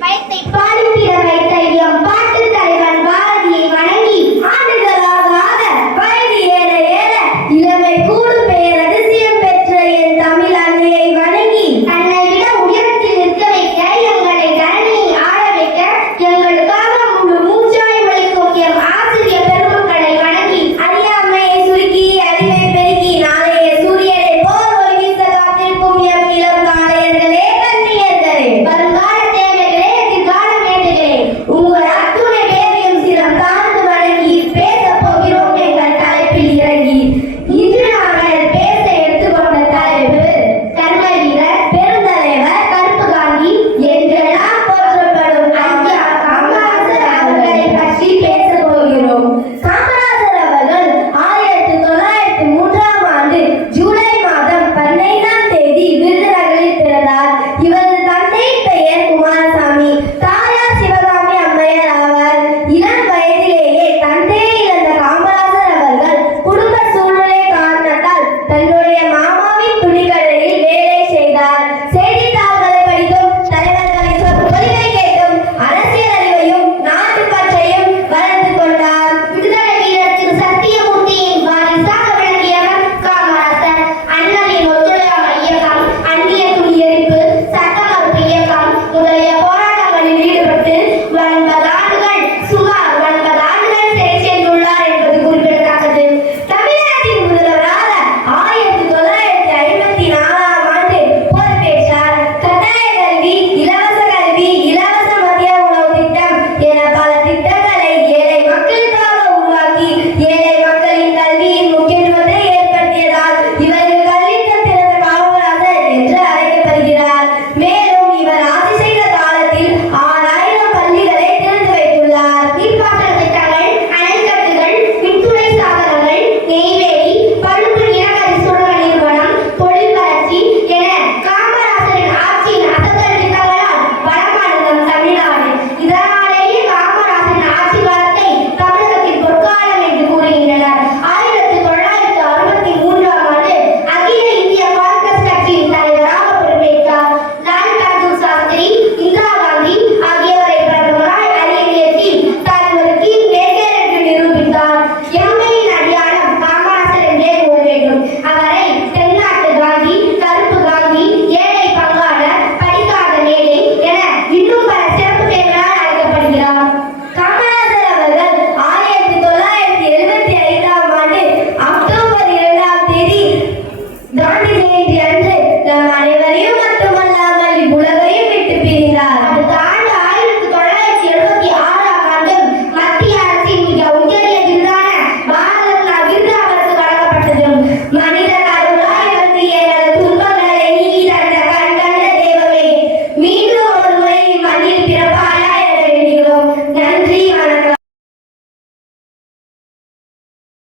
பயத்தை பாலித்திட வைத்த